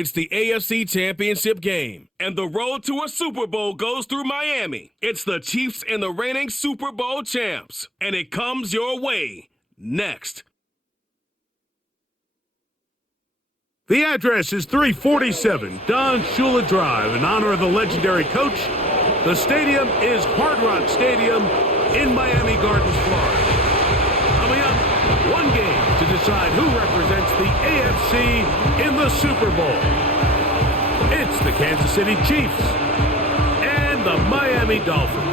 It's the AFC Championship game, and the road to a Super Bowl goes through Miami. It's the Chiefs and the reigning Super Bowl champs, and it comes your way next. The address is 347 Don Shula Drive in honor of the legendary coach. The stadium is Hard Rock Stadium in Miami Gardens, Florida. Coming up, one game to decide who represents the AFC in the Super Bowl. It's the Kansas City Chiefs and the Miami Dolphins.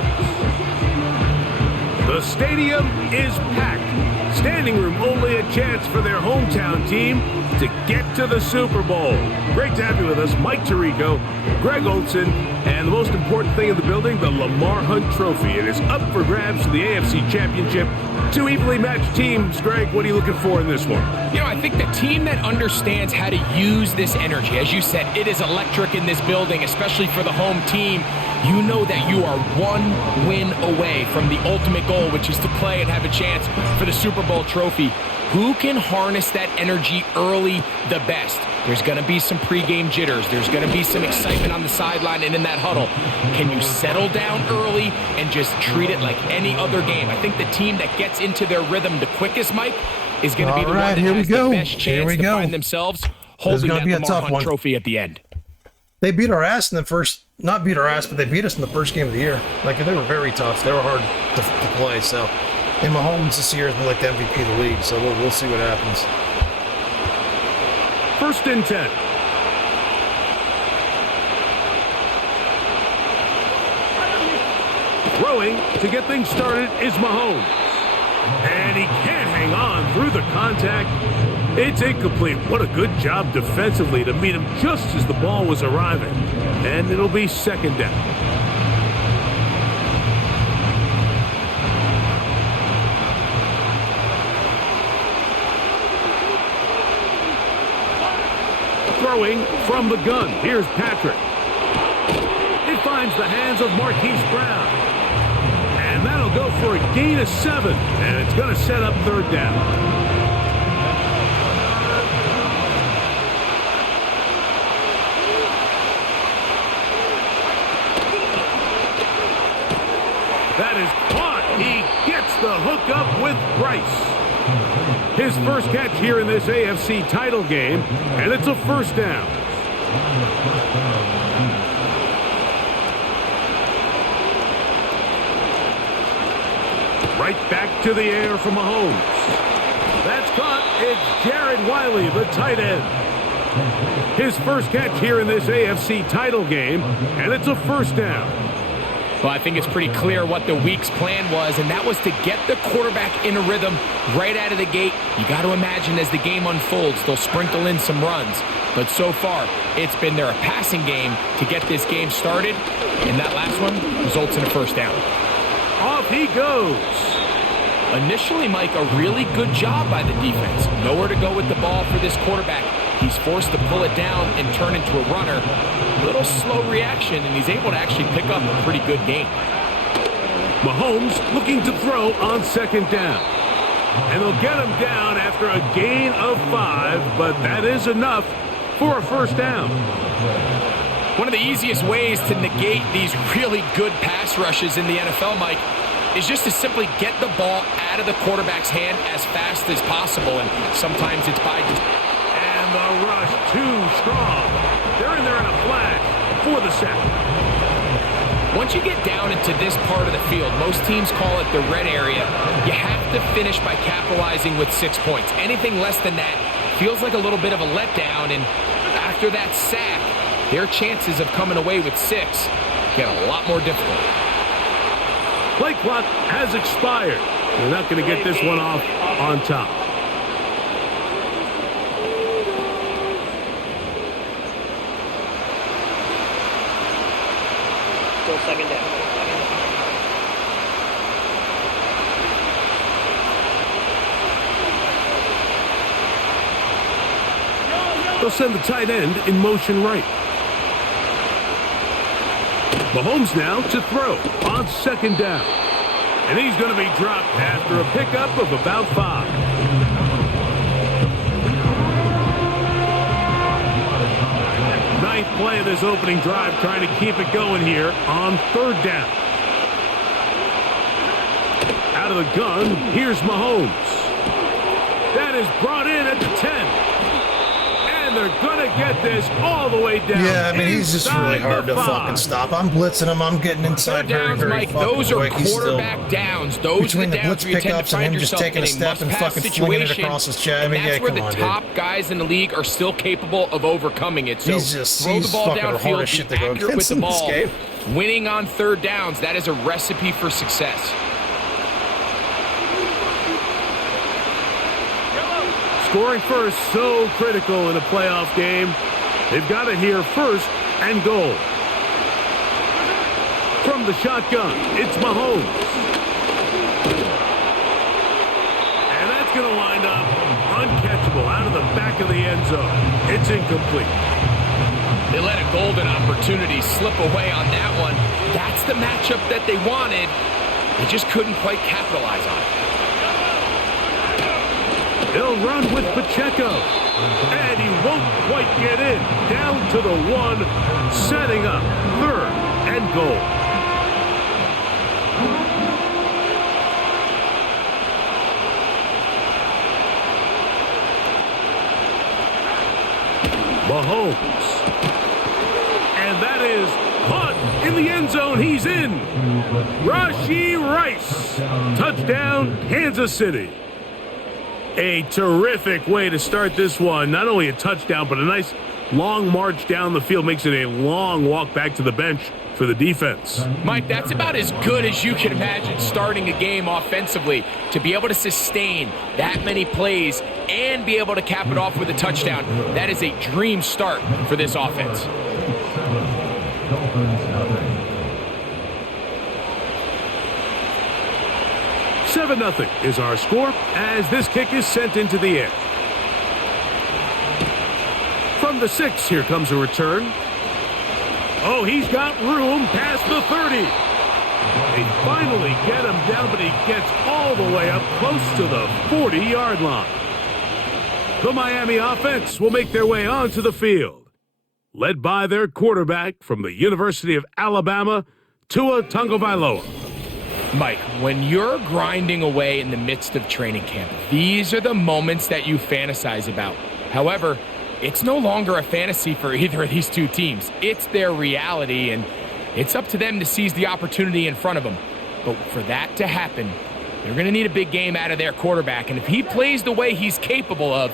The stadium is packed. Standing room only, a chance for their hometown team to get to the Super Bowl. Great to have you with us, Mike Tirico, Greg Olson, and the most important thing in the building, the Lamar Hunt Trophy. It is up for grabs for the AFC Championship. Two evenly matched teams. Greg, what are you looking for in this one? You know, I think the team that understands how to use this energy, as you said, it is electric in this building, especially for the home team. You know that you are one win away from the ultimate goal, which is to play and have a chance for the Super Bowl trophy. Who can harness that energy early the best? There's going to be some pregame jitters. There's going to be some excitement on the sideline and in that huddle. Can you settle down early and just treat it like any other game? I think the team that gets into their rhythm the quickest, Mike, is going to be the one that has the best chance to find themselves holding that Lamar Hunt Trophy at the end. They beat our ass in the first, not beat our ass, but they beat us in the first game of the year. Like, they were very tough. They were hard to play, so. And Mahomes this year has been like the MVP of the league, so we'll see what happens. First and 10. Throwing to get things started is Mahomes. And he can't hang on through the contact. It's incomplete. What a good job defensively to meet him just as the ball was arriving. And it'll be second down. Throwing from the gun. Here's Patrick. It finds the hands of Marquise Brown. And that'll go for a gain of 7. And it's going to set up third down. That is caught. He gets the hook up with Bryce. His first catch here in this AFC title game, and it's a first down. Right back to the air for Mahomes. That's caught. It's Jared Wiley, the tight end. His first catch here in this AFC title game, and it's a first down. Well, I think it's pretty clear what the week's plan was, and that was to get the quarterback in a rhythm right out of the gate. You got to imagine as the game unfolds, they'll sprinkle in some runs. But so far, it's been their passing game to get this game started, and that last one results in a first down. Off he goes. Initially, Mike, a really good job by the defense. Nowhere to go with the ball for this quarterback. He's forced to pull it down and turn into a runner. Little slow reaction, and he's able to actually pick up a pretty good game. Mahomes looking to throw on second down. And they'll get him down after a gain of 5, but that is enough for a first down. One of the easiest ways to negate these really good pass rushes in the NFL, Mike, is just to simply get the ball out of the quarterback's hand as fast as possible, and sometimes it's by just... And the rush too strong. They're in there in a flash for the sack. Once you get down into this part of the field, most teams call it the red area, you have to finish by capitalizing with 6 points. Anything less than that feels like a little bit of a letdown, and after that sack, their chances of coming away with 6 get a lot more difficult. Play clock has expired. They're not going to get this one off on top. Still second down. They'll send the tight end in motion right. Mahomes now to throw on second down. And he's going to be dropped after a pickup of about 5. play of this opening drive, trying to keep it going here on third down. Out of the gun, here's Mahomes. That is brought in at the 10. And they're going to get this all the way down. Yeah, I mean, he's just really hard to fucking stop. I'm blitzing him. I'm getting inside downs, very Mike, fucking those are quick. He's quarterback downs. Those between are the the downs blitz where you tend to pickups and find him just yourself taking in a step and must-pass fucking flinging it situation. across his chest. I And mean, that's yeah, where come the on, top dude. guys in the league are still capable of overcoming it. So He's throw the ball fucking the downfield, hardest shit be to go accurate with against the in this ball. game. Winning on third downs, that is a recipe for success. Scoring first, so critical in a playoff game. They've got it here first and goal. From the shotgun, it's Mahomes. And that's going to wind up uncatchable out of the back of the end zone. It's incomplete. They let a golden opportunity slip away on that one. That's the matchup that they wanted. They just couldn't quite capitalize on it. They'll run with Pacheco. And he won't quite get in. Down to the 1, setting up third and goal. Mahomes. And that is caught in the end zone. He's in. Rashee Rice. Touchdown, Kansas City. A terrific way to start this one. Not only a touchdown, but a nice long march down the field. Makes it a long walk back to the bench for the defense. Mike, that's about as good as you can imagine starting a game offensively. To be able to sustain that many plays and be able to cap it off with a touchdown, that is a dream start for this offense. 7-0 is our score as this kick is sent into the air. From the 6, here comes a return. Oh, he's got room past the 30. They finally get him down, but he gets all the way up close to the 40-yard line. The Miami offense will make their way onto the field, led by their quarterback from the University of Alabama, Tua Tagovailoa. Mike, when you're grinding away in the midst of training camp, these are the moments that you fantasize about. However, it's no longer a fantasy for either of these two teams. It's their reality, and it's up to them to seize the opportunity in front of them. But for that to happen, they're going to need a big game out of their quarterback. And if he plays the way he's capable of,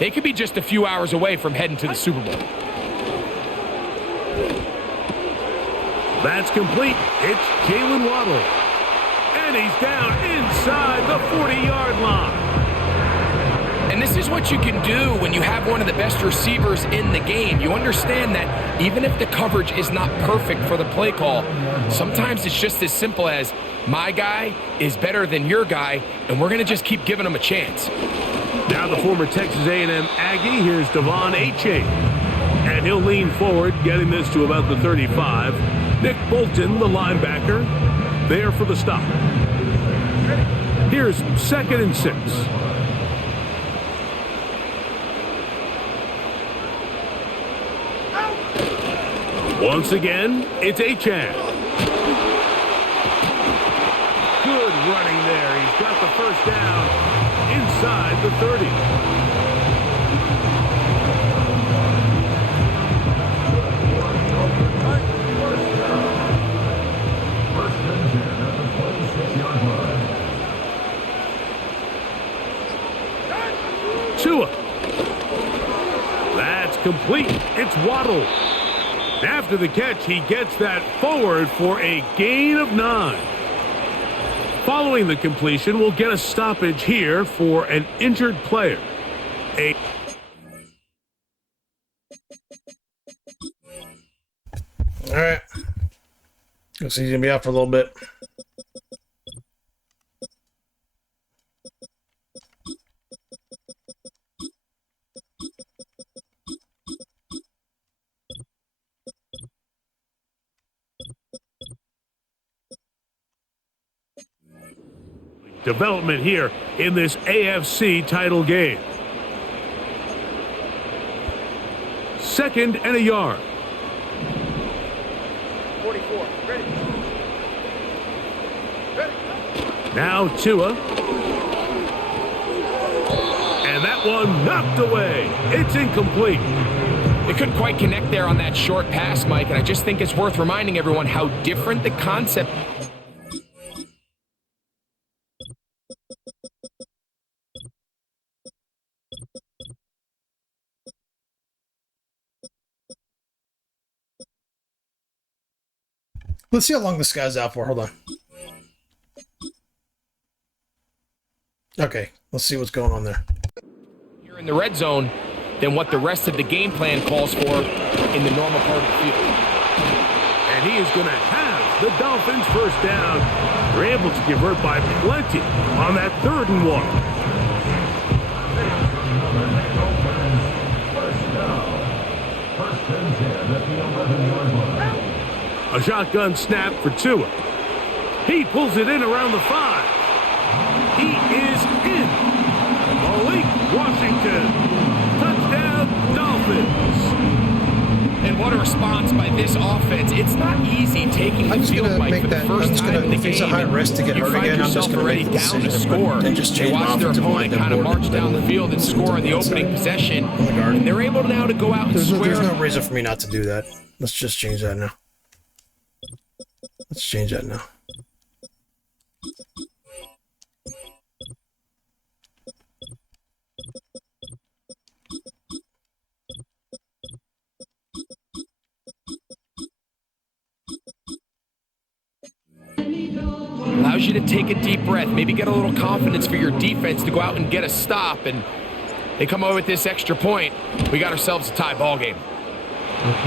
they could be just a few hours away from heading to the Super Bowl. That's complete. It's Jalen Waddle. And he's down inside the 40-yard line. And this is what you can do when you have one of the best receivers in the game. You understand that even if the coverage is not perfect for the play call, sometimes it's just as simple as my guy is better than your guy, and we're going to just keep giving him a chance. Now the former Texas A&M Aggie, here's Devon Achane. And he'll lean forward, getting this to about the 35. Nick Bolton, the linebacker, there for the stop. Here's 2nd and 6. Once again, it's Achane. Good running there. He's got the first down inside the 30. Tua. That's complete. It's Waddle. After the catch, he gets that forward for a gain of 9. Following the completion, we'll get a stoppage here for an injured player. All right. Looks like he's going to be out for a little bit. Development here in this AFC title game. 2nd and a yard. 44. Ready. Now Tua. And that one knocked away. It's incomplete. They couldn't quite connect there on that short pass, Mike, and I just think it's worth reminding everyone how different the concept. Let's see how long this guy's out for. Hold on. Okay, let's see what's going on there. You're in the red zone than what the rest of the game plan calls for in the normal part of the field. And he is going to have the Dolphins first down. They're able to convert by plenty on that 3rd and 1. A shotgun snap for Tua. He pulls it in around the 5. He is in. Malik Washington. Touchdown, Dolphins. And what a response by this offense. It's not easy taking the field, Mike, for the first time in the game. If it's a high risk to get you hurt find again, I'm yourself just going already to make the down to decision score. and just change They my watch their offensive opponent line kind of forward march down the field and score in the opening possession. And they're able now to go out and square. There's no reason for me not to do that. Let's just change that now. Let's change that now. Allows you to take a deep breath, maybe get a little confidence for your defense to go out and get a stop, and they come over with this extra point. We got ourselves a tie ball game.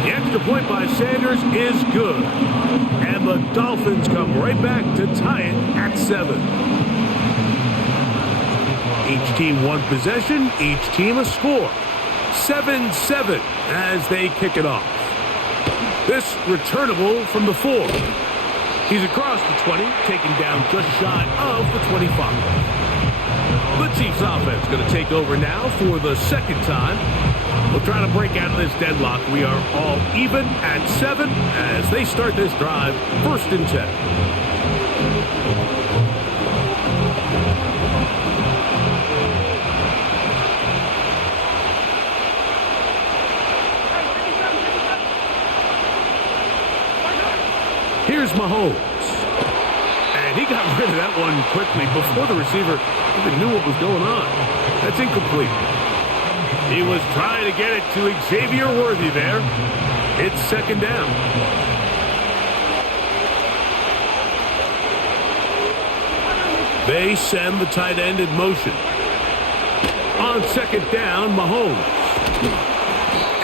The extra point by Sanders is good. And the Dolphins come right back to tie it at 7. Each team one possession, each team a score. 7-7 as they kick it off. This returnable from the 4. He's across the 20, taken down just shy of the 25. The Chiefs offense going to take over now for the 2nd time. We'll try to break out of this deadlock. We are all even at 7 as they start this drive, 1st and 10. Here's Mahomes. And he got rid of that one quickly before the receiver even knew what was going on. That's incomplete. He was trying to get it to Xavier Worthy there. It's 2nd down. They send the tight end in motion. On 2nd down, Mahomes.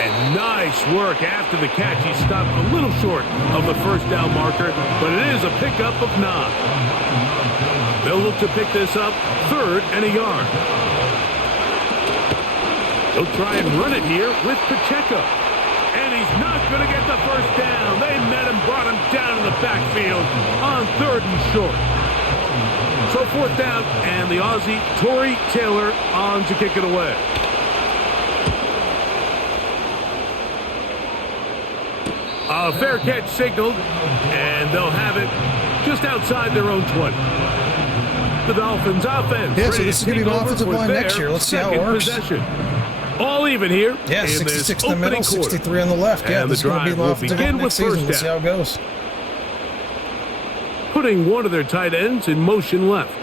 And nice work after the catch. He stopped a little short of the 1st down marker, but it is a pickup of 9. They'll look to pick this up 3rd and a yard. They'll try and run it here with Pacheco. And he's not going to get the 1st down. They met him, brought him down in the backfield on 3rd and short. So 4th down, and the Aussie, Torrey Taylor, on to kick it away. A fair catch signaled, and they'll have it just outside their own 20. The Dolphins offense. Yeah, so this is going to be the offensive line next year. Let's see how it works. Possession. All even here. Yeah, 66 in the middle, quarter. 63 on the left. Yeah, and this is going to be the offensive line next season. Let's see how it goes. Putting one of their tight ends in motion left.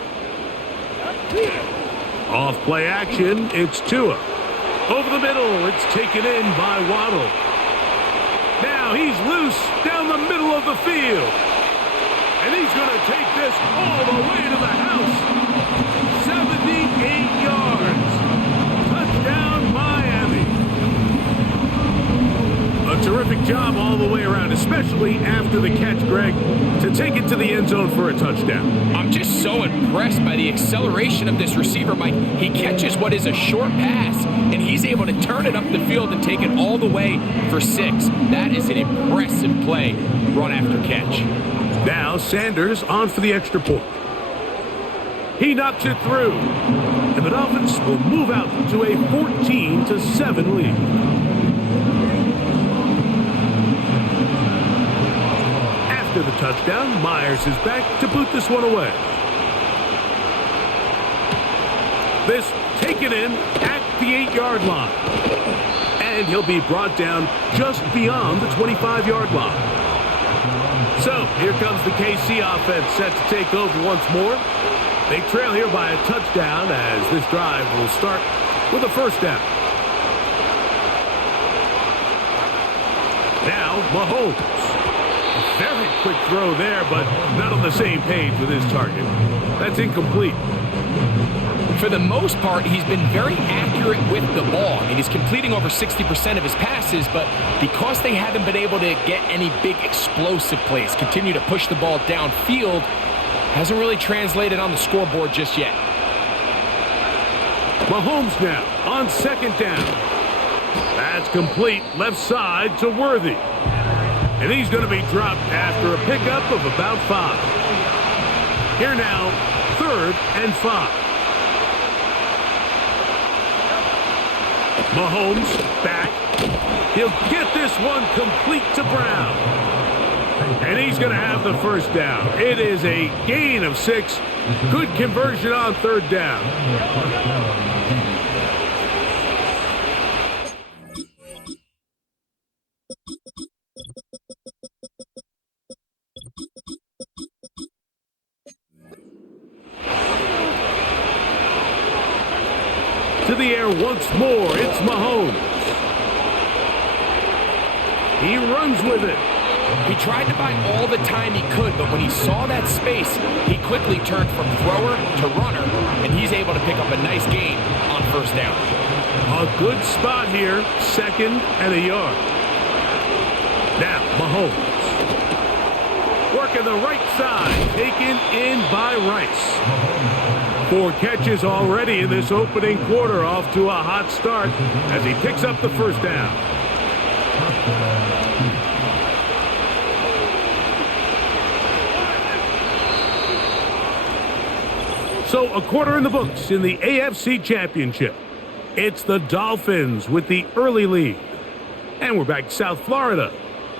Off play action, it's Tua. Over the middle, it's taken in by Waddle. Now he's loose down the middle of the field. And he's going to take this all the way to the house. 78 yards. Touchdown, Miami. A terrific job all the way around, especially after the catch, Greg, to take it to the end zone for a touchdown. I'm just so impressed by the acceleration of this receiver, Mike. He catches what is a short pass, and he's able to turn it up the field and take it all the way for 6. That is an impressive play, run after catch. Now Sanders on for the extra point. He knocks it through, and the Dolphins will move out to a 14-7 lead. After the touchdown, Myers is back to boot this one away. This taken in at the 8-yard line. And he'll be brought down just beyond the 25-yard line. So, here comes the KC offense set to take over once more. They trail here by a touchdown as this drive will start with a first down. Now, Mahomes. Very quick throw there, but not on the same page with his target. That's incomplete. For the most part, he's been very accurate with the ball. I mean, he's completing over 60% of his passes, but because they haven't been able to get any big explosive plays, continue to push the ball downfield, hasn't really translated on the scoreboard just yet. Mahomes now on second down. That's complete left side to Worthy. And he's going to be dropped after a pickup of about 5. Here now, 3rd and 5. Mahomes back. He'll get this one complete to Brown. And he's going to have the first down. It is a gain of 6. Good conversion on 3rd down. To the air once more, it's Mahomes. He runs with it. He tried to buy all the time he could, but when he saw that space, he quickly turned from thrower to runner, and he's able to pick up a nice gain on first down. A good spot here, 2nd and a yard. Now, Mahomes. Working the right side, taken in by Rice. 4 catches already in this opening quarter, off to a hot start as he picks up the first down. So a quarter in the books in the AFC Championship. It's the Dolphins with the early lead. And we're back to South Florida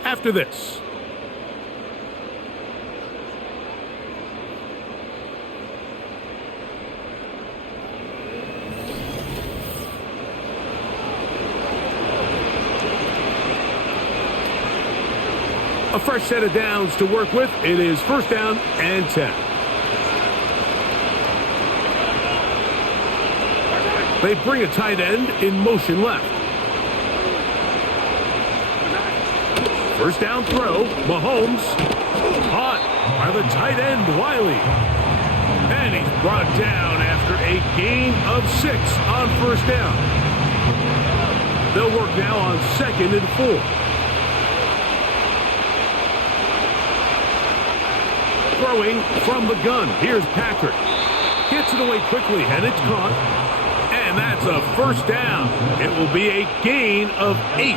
after this. A fresh set of downs to work with. It is 1st down and 10. They bring a tight end in motion left. 1st down throw. Mahomes caught by the tight end, Wiley. And he's brought down after a gain of 6 on 1st down. They'll work now on 2nd and 4. Throwing from the gun. Here's Patrick. Gets it away quickly, and it's caught. And that's a 1st down. It will be a gain of 8.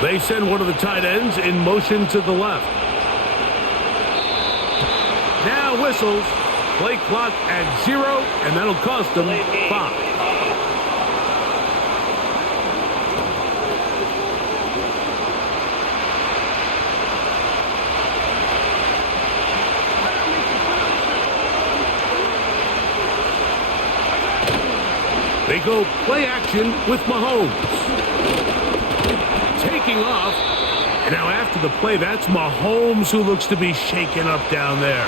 They send one of the tight ends in motion to the left. Now whistles. Play clock at 0, and that'll cost them 5. They go play action with Mahomes. Taking off. And now after the play, that's Mahomes who looks to be shaken up down there.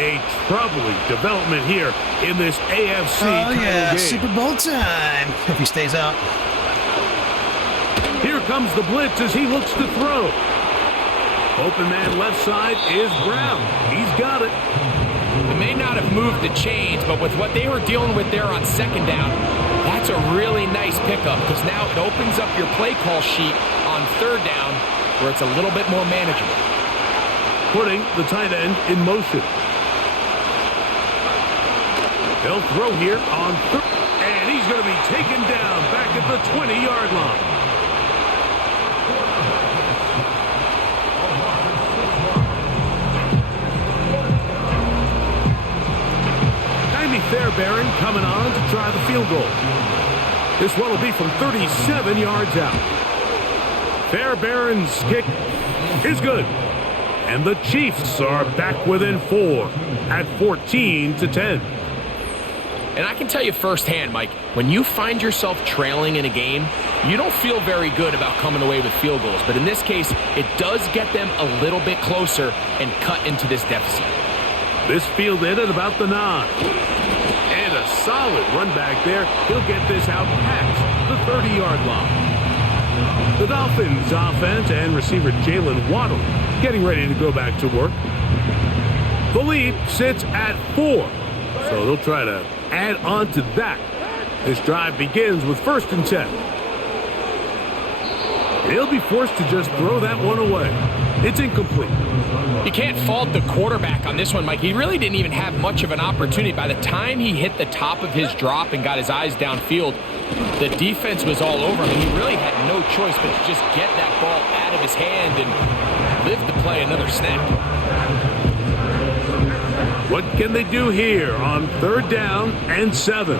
A troubling development here in this AFC title game. Super Bowl time, if he stays out. Here comes the blitz as he looks to throw. Open man left side is Brown. He's got it. They may not have moved the chains, but with what they were dealing with there on 2nd down, that's a really nice pickup because now it opens up your play call sheet on 3rd down where it's a little bit more manageable. Putting the tight end in motion. They'll throw here on 3rd, and he's going to be taken down back at the 20-yard line. Fairbairn coming on to try the field goal. This one will be from 37 yards out. Fairbairn's kick is good. And the Chiefs are back within 4 at 14-10. And I can tell you firsthand, Mike, when you find yourself trailing in a game, you don't feel very good about coming away with field goals. But in this case, it does get them a little bit closer and cut into this deficit. This fielded at about the 9. And a solid run back there. He'll get this out past the 30-yard line. The Dolphins offense and receiver Jalen Waddle getting ready to go back to work. The lead sits at 4, so they'll try to add on to that. This drive begins with 1st and 10. He'll be forced to just throw that one away. It's incomplete. You can't fault the quarterback on this one, Mike. He really didn't even have much of an opportunity. By the time he hit the top of his drop and got his eyes downfield, the defense was all over him. He really had no choice but to just get that ball out of his hand and live to play another snap. What can they do here on 3rd down and 7?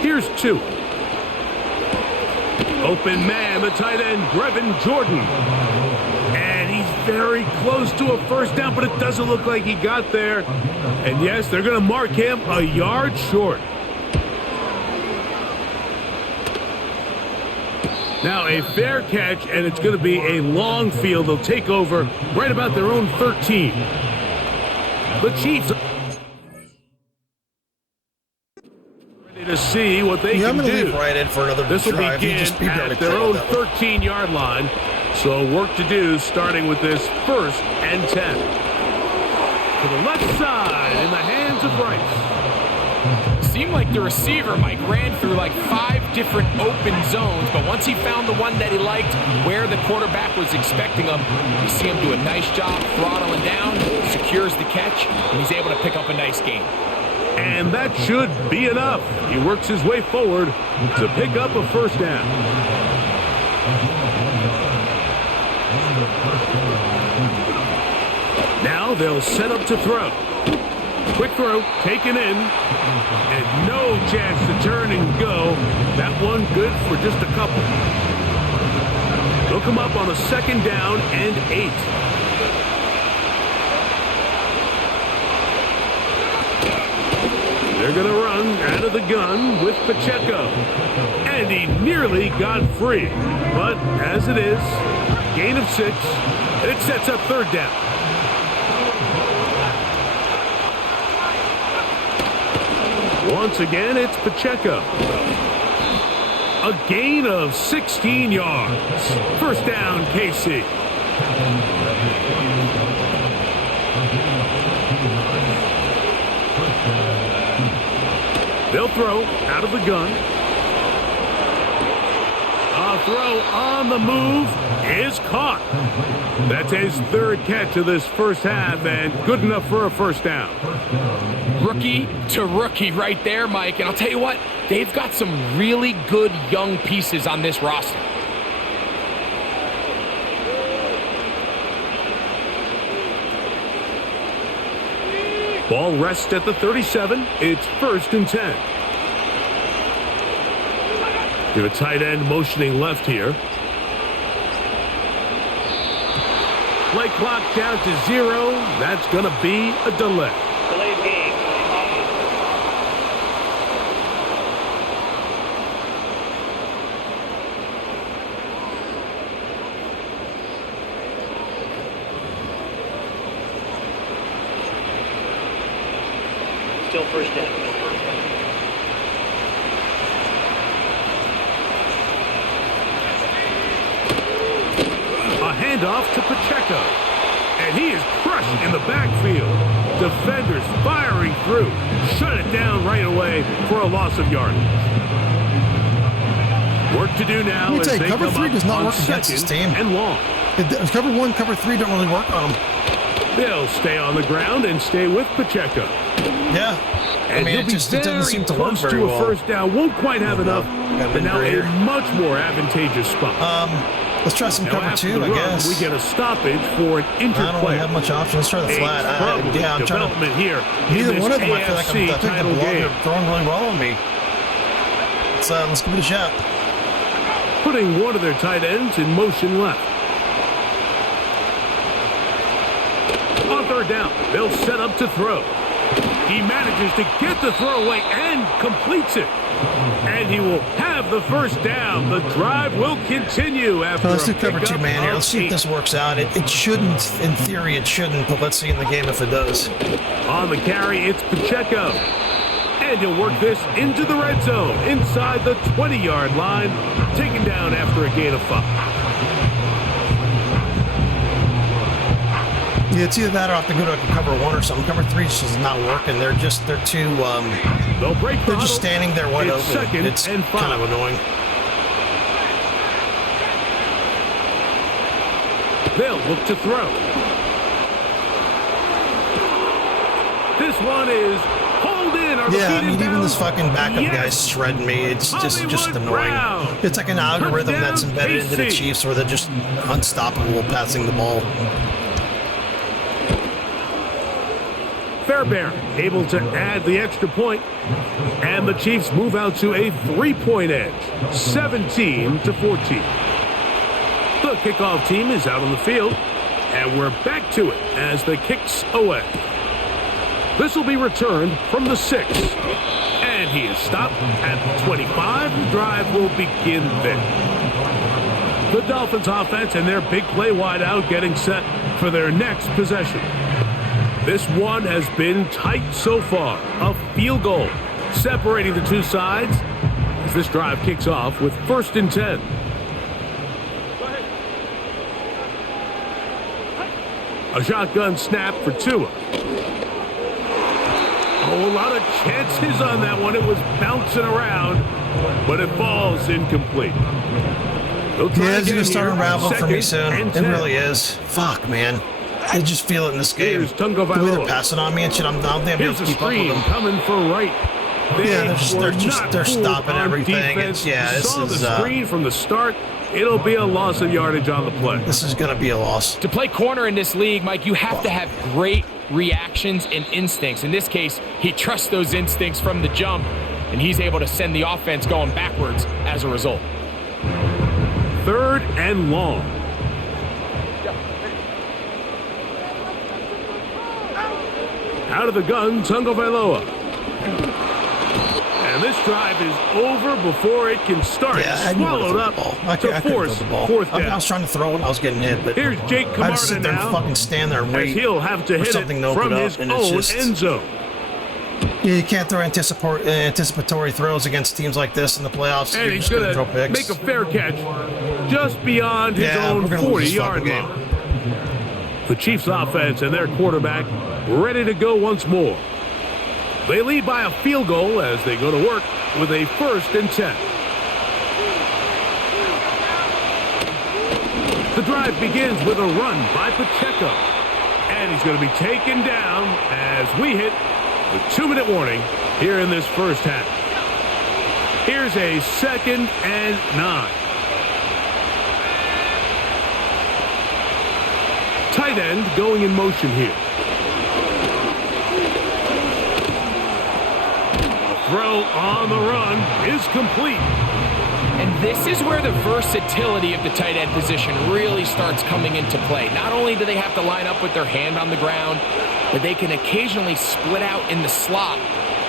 Here's 2. Open man, the tight end, Brevin Jordan. And he's very close to a 1st down, but it doesn't look like he got there. And yes, they're going to mark him a yard short. Now a fair catch, and it's going to be a long field. They'll take over right about their own 13. The Chiefs ready to see what they can I'm going to do. leave right in for another This will drive. begin at their own 13-yard line. So work to do starting with this 1st and 10. To the left side in the hands of Bryce. Seemed like the receiver, Mike, ran through like 5 different open zones, but once he found the one that he liked, where the quarterback was expecting him, you see him do a nice job throttling down, secures the catch, and he's able to pick up a nice gain. And that should be enough. He works his way forward to pick up a 1st down. Now they'll set up to throw. Quick throw, taken in, and no chance to turn and go. That one good for just a couple. They'll come up on a 2nd down and 8. They're going to run out of the gun with Pacheco. And he nearly got free. But as it is, gain of 6, it sets up 3rd down. Once again, it's Pacheco. A gain of 16 yards. 1st down, KC. They'll throw out of the gun. A throw on the move is caught. That's his 3rd catch of this 1st half, and good enough for a 1st down. Rookie to rookie right there, Mike. And I'll tell you what, they've got some really good young pieces on this roster. Ball rests at the 37. It's 1st and 10. Give a tight end motioning left here. Play clock down to 0. That's going to be a delay. Delayed game. Still 1st down. A handoff to Pacheco. And he is crushed in the backfield. Defenders firing through. Shut it down right away for a loss of yardage. Work to do now as they cover come 3 up does not on work against this 2nd team. and long. Cover 1, cover 3 don't really work on them. They'll stay on the ground and stay with Pacheco. Yeah. And he'll be it doesn't seem to work close very to a well. 1st down. Won't quite have enough. Got But now right a here. much more advantageous spot. Let's try some Now cover after 2, the I run, guess. we get a stoppage for an injured I don't really player. have much option. Let's try the flat. Yeah, I'm trying development here. to. Neither one of them, I feel like I think the blog are throwing really well on me. Let's give it a shot. Putting one of their tight ends in motion left. On third down, they'll set up to throw. He manages to get the throw away and completes it. And he will have the first down. The drive will continue after Let's do a cover 2 pickup man here. of Let's see if 8. this works out. It shouldn't, in theory, it shouldn't, but let's see in the game if it does. On the carry, it's Pacheco. And he'll work this into the red zone, inside the 20-yard line, taken down after a gain of 5. Yeah, it's either that or I have to go to cover 1 or something. Cover 3 just is not working. They're too, They'll break they're the just huddle. standing there wide It's open. second It's and 5. kind of annoying. They'll look to throw. This one is pulled in. Yeah, I mean, even this fucking backup guy's shredding me. It's just annoying. Brown. It's like an algorithm that's embedded into the KC. Chiefs where they're just unstoppable passing the ball. Fairbairn able to add the extra point, and the Chiefs move out to a 3-point edge, 17-14. The kickoff team is out on the field, and we're back to it as the kick's away. This will be returned from the 6, and he is stopped at the 25. The drive will begin then. The Dolphins offense and their big play wideout getting set for their next possession. This one has been tight so far. A field goal separating the two sides as this drive kicks off with 1st and 10. A shotgun snap for Tua. Oh, a lot of chances on that one. It was bouncing around, but it falls incomplete. Yeah, it's going to start unraveling for me soon. and It 10. really is. Fuck, man. I just feel it in this game. Here's Tungo The way they're Vailoa. passing on me and shit, I don't think I'll be able Here's to a keep up with screen them. coming for right. Yeah, they're They're stopping everything. It's, yeah, this saw is, the screen from the start. It'll be a loss of yardage on the play. This is going to be a loss. To play corner in this league, Mike, you have to have great reactions and instincts. In this case, he trusts those instincts from the jump, and he's able to send the offense going backwards as a result. 3rd and long. Out of the gun, Tungo Vailoa. And this drive is over before it can start. Yeah, I knew Swallowed where up to throw the ball. I to couldn't force throw the ball. 4th I down. was trying to throw it. I was getting hit, but Here's Jake I had to sit Camarda there and now, fucking stand there and as wait he'll have to for hit something it to open from up, his and it's own just- end zone. Yeah, you can't throw anticipatory throws against teams like this in the playoffs. And You're he's just going going to throw to picks. make a fair catch just beyond his Yeah, own we're gonna lose this 40-yard fucking line. The Chiefs offense and their quarterback ready to go once more. They lead by a field goal as they go to work with a 1st and 10. The drive begins with a run by Pacheco. And he's going to be taken down as we hit the 2-minute warning here in this first half. Here's a 2nd and 9. Tight end going in motion here. A throw on the run is complete. And this is where the versatility of the tight end position really starts coming into play. Not only do they have to line up with their hand on the ground, but they can occasionally split out in the slot.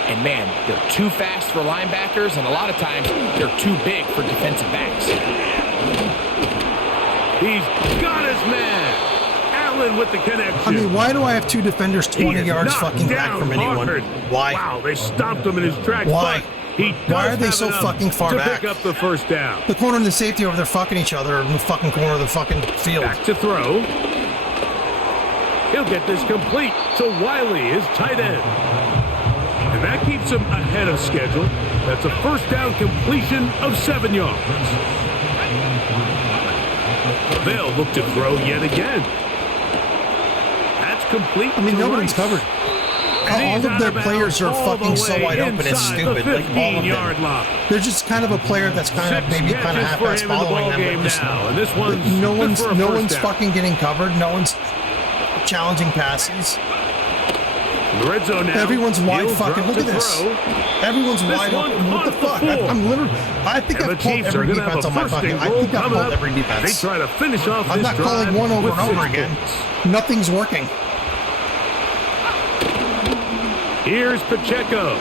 And man, they're too fast for linebackers, and a lot of times they're too big for defensive backs. He's got his man. Allen with the connection. I mean, why do I have 2 defenders He 20 is yards knocked fucking back down from anyone? hard. Why? Wow, they stopped him in his tracks. Why? But he does Why are they have so enough fucking far to back? pick up the first down. The corner and the safety over there fucking each other in the fucking corner of the fucking field. Back to throw. He'll get this complete to Wiley, his tight end. And that keeps him ahead of schedule. That's a first down completion of 7 yards. They'll look to throw yet again. That's complete. I mean, to nobody's Rice. covered. all of their players are fucking so wide open. It's stupid. Like all of them. They're just kind of a player that's kind of maybe kind of half-ass following them. But just, no one's fucking getting covered. No one's challenging passes. The red zone now. Everyone's wide fucking. Look at this. Everyone's wide open. What the fuck? I'm literally. I think I've called every defense on my fucking. I think I've called every defense. They try to finish off. I'm not calling one over and over again. Nothing's working. Here's Pacheco.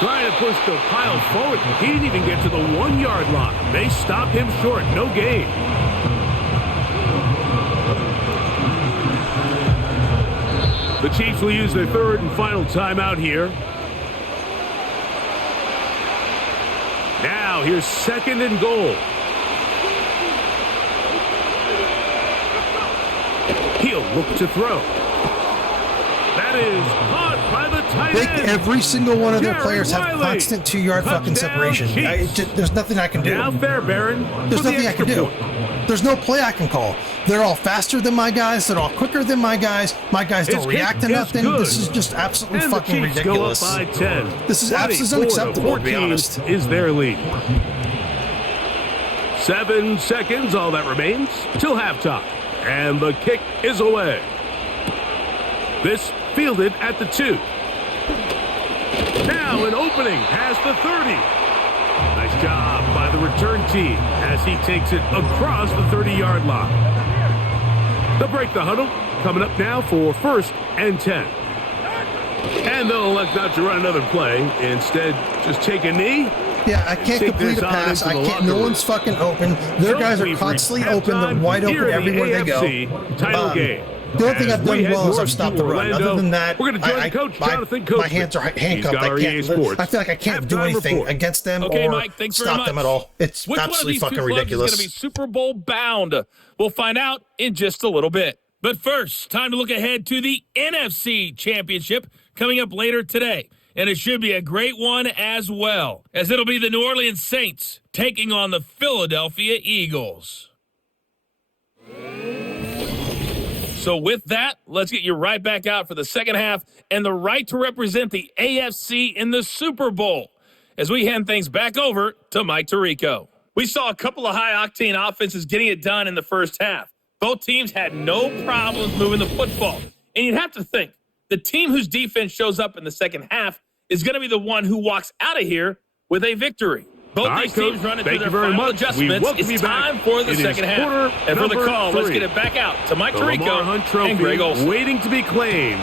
Trying to push the pile forward. He didn't even get to the 1 yard line. They stop him short. No gain. The Chiefs will use their third and final timeout here. Now, here's 2nd and goal. He'll look to throw. That is caught by the tight end. Every single one of their players have constant 2 yard fucking separation. There's nothing I can do. Now fair, Baron. There's nothing I can do. There's no play I can call. They're all faster than my guys. They're all quicker than my guys. My guys don't react to nothing. This is just absolutely fucking ridiculous. Go up by 10. This is absolutely unacceptable, to be honest. Is their lead. 7 seconds, all that remains, till halftime. And the kick is away. This fielded at the 2. Now an opening past the 30. Nice job by the return team as he takes it across the 30-yard line. They'll break the huddle. Coming up now for 1st and 10. And they'll elect not to run another play. Instead, just take a knee. Yeah, I can't complete a pass. I can't. No one's fucking open. Their guys are constantly open. They're wide open everywhere they go. Title game. The only thing I've done well is I've stopped the run. Other than that, we're going to join Coach Jonathan Coach. My hands are handcuffed. I feel like I can't do anything against them or stop them at all. It's absolutely fucking ridiculous. Which one of these two clubs is going to be Super Bowl bound? We'll find out in just a little bit. But first, time to look ahead to the NFC Championship coming up later today. And it should be a great one as well, as it'll be the New Orleans Saints taking on the Philadelphia Eagles. So with that, let's get you right back out for the second half and the right to represent the AFC in the Super Bowl as we hand things back over to Mike Tirico. We saw a couple of high-octane offenses getting it done in the first half. Both teams had no problems moving the football. And you'd have to think, the team whose defense shows up in the second half is going to be the one who walks out of here with a victory. Both these teams run into their final adjustments. It's time for the second half. And for the call, let's get it back out to Mike Tirico and Greg Olsen. Waiting to be claimed.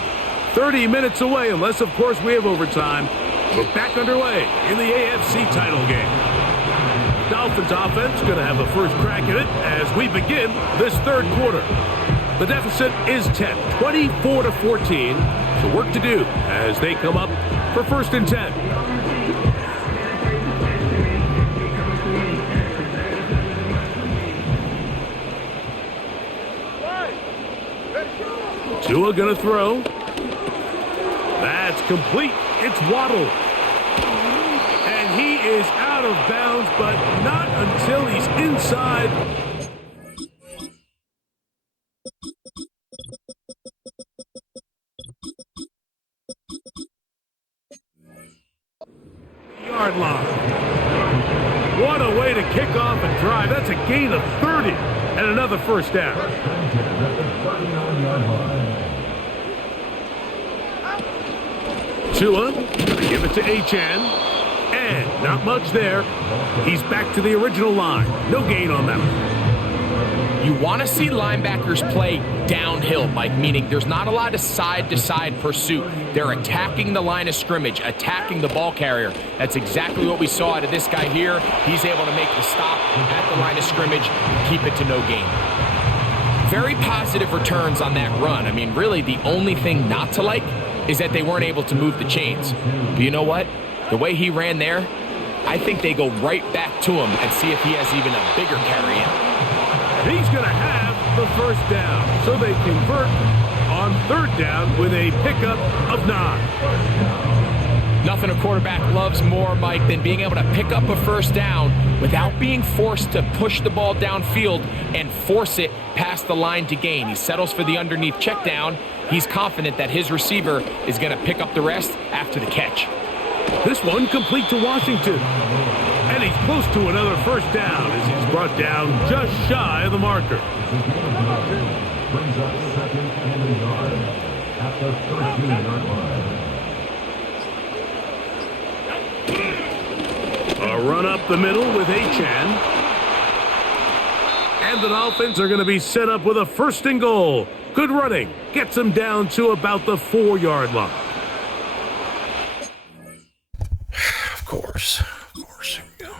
30 minutes away, unless, of course, we have overtime. We're back underway in the AFC title game. Dolphins offense going to have the first crack at it as we begin this third quarter. The deficit is 10, 24-14. So work to do as they come up for 1st and 10. Tua gonna throw. That's complete. It's Waddle. And he is out of bounds, but not until he's inside. Yard line. What a way to kick off and drive. That's a gain of 30 and another first down. Tua, give it to Achane, and not much there. He's back to the original line. No gain on that one. You want to see linebackers play downhill, Mike, meaning there's not a lot of side-to-side pursuit. They're attacking the line of scrimmage, attacking the ball carrier. That's exactly what we saw out of this guy here. He's able to make the stop at the line of scrimmage, keep it to no gain. Very positive returns on that run. I mean, really, the only thing not to like is that they weren't able to move the chains. But you know what? The way he ran there, I think they go right back to him and see if he has even a bigger carry in. He's going to have the first down, so they convert on 3rd down with a pickup of 9. Nothing a quarterback loves more, Mike, than being able to pick up a first down without being forced to push the ball downfield and force it past the line to gain. He settles for the underneath check down. He's confident that his receiver is going to pick up the rest after the catch. This one complete to Washington. And he's close to another first down as he's brought down just shy of the marker. Brings up second and a yard at the 13-yard line. A run up the middle with Achan. And the Dolphins are going to be set up with a first and goal. Good running. Gets them down to about the 4-yard line. Of course. Here we go.